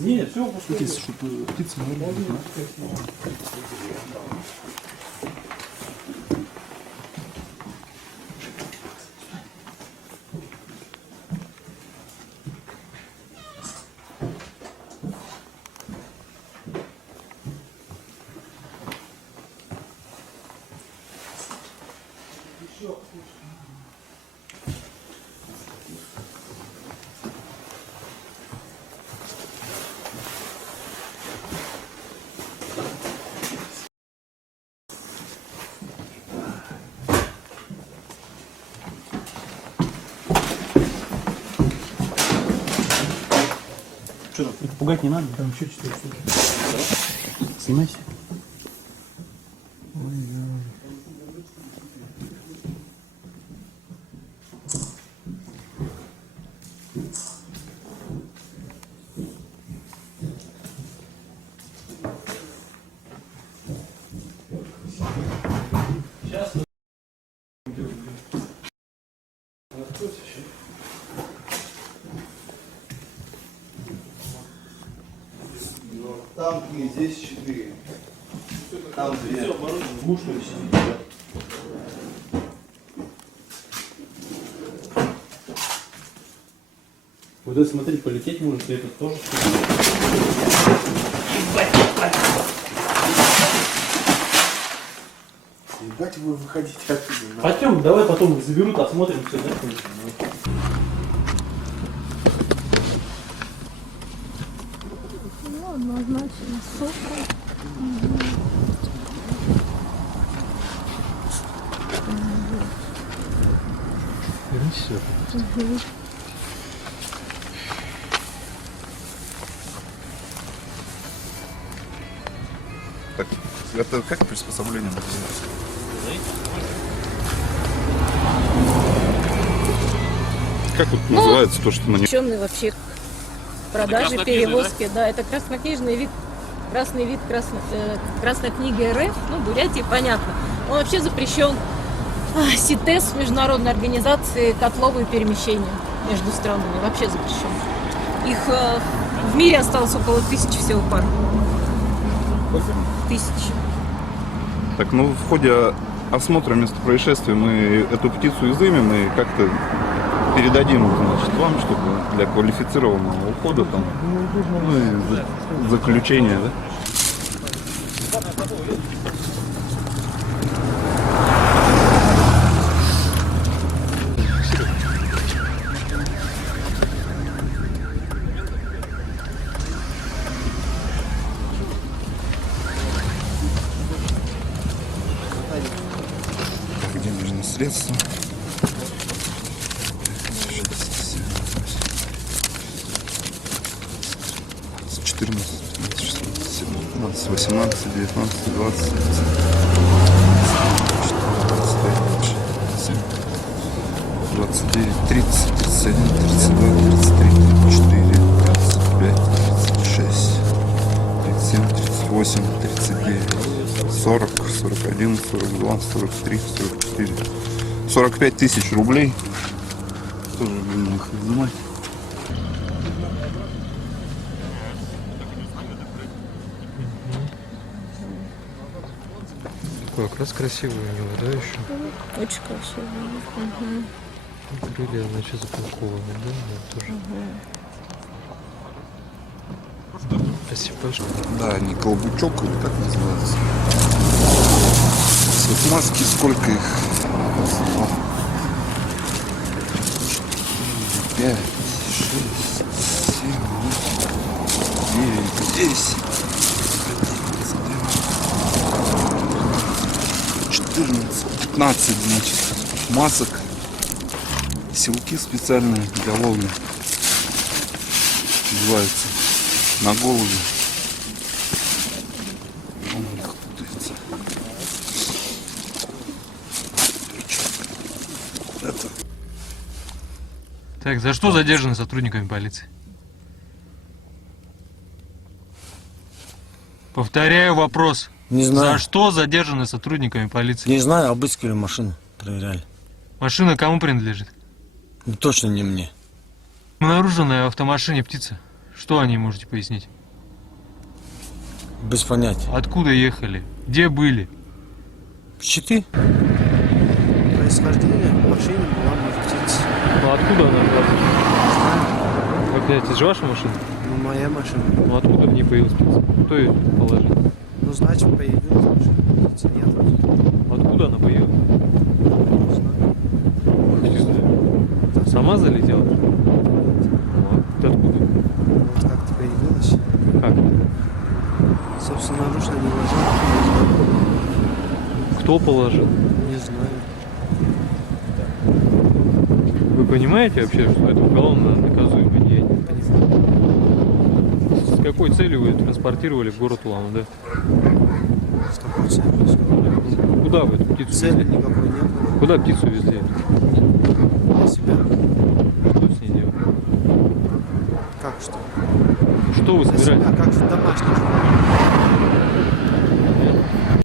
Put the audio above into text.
Нет, все, пускай. Чтобы птица не была. Что там? Это пугать не надо, там еще 4 штуки. Снимайся. Ой, сейчас. Там 3, здесь 4. Там 2. Все оборудовано, мушка сидит. Вот это смотри, полететь может, и этот тоже. Ебать, вы выходите оттуда. Пойдем, давай потом их заберут, осмотрим все, да? Ну, однозначно, супер. Вернись. Так, это как приспособление называется? Как вот называется то, что на нем? Запрещенный вообще к продаже, перевозки. Да, это краснокнижный вид, красный вид Красной книги РФ, ну, Бурятии, понятно. Он вообще запрещен СИТЕС, международной организации котловые перемещения между странами, вообще запрещен. Их в мире осталось около 1000 всего пар. 1000. Так, ну в ходе осмотра места происшествия мы эту птицу изымем и как-то передадим, значит, вам, чтобы для квалифицированного ухода там, ну и заключения, да? Денежные средства. 14, 16, 17, 18, 19, 20, 29, 30, 31, 32, 33, 34, 35, 36, 37, 38, 39, 40, 41, 42, 43, 44, 45 тысяч рублей. Тоже будем их изымать. Такой окрас красивый у него, да, еще? Очень красиво. Крылья, значит, запакованы, да? Да, тоже. Спасибо большое. Да, не колбучок или как называется. Вот маски сколько их? Раз, два, 5, 6, 7, 8, 9, 10, 14, 15, значит, масок. Силки специальные для ловли одеваются на голову. Он у них путается. Это. Так, за что задержаны сотрудниками полиции? Повторяю вопрос. Не За знаю. что задержаны сотрудниками полиции? Не знаю, обыскивали машину, проверяли. Машина кому принадлежит? Точно не мне. Обнаруженная в автомашине птица. Что о ней можете пояснить? Без понятия. Откуда ехали? Где были? Щиты? Происхождение машины была птица. Ну откуда она была? Как понять, это же ваша машина? Ну, моя машина. Ну откуда в ней появилась птица? Кто ее положил? Ну, значит, появилась машина. Птицы нет. Откуда она появилась? Не знаю. Не знаю. Сама залетела? Ну, а ты откуда? Вот как-то появилась. Как? Собственно, наружно не ложила. Кто положил? Не знаю. Вы понимаете вообще, что это уголовно наказуемое деяние? С какой целью вы транспортировали в город Улан-Удэ? С какой целью? Куда вы эту птицу Цели везли? никакой не было. Куда птицу везли? Для себя. Что с ней делать? Как что? Что вы Для собираетесь? себя. Как же домашний животное.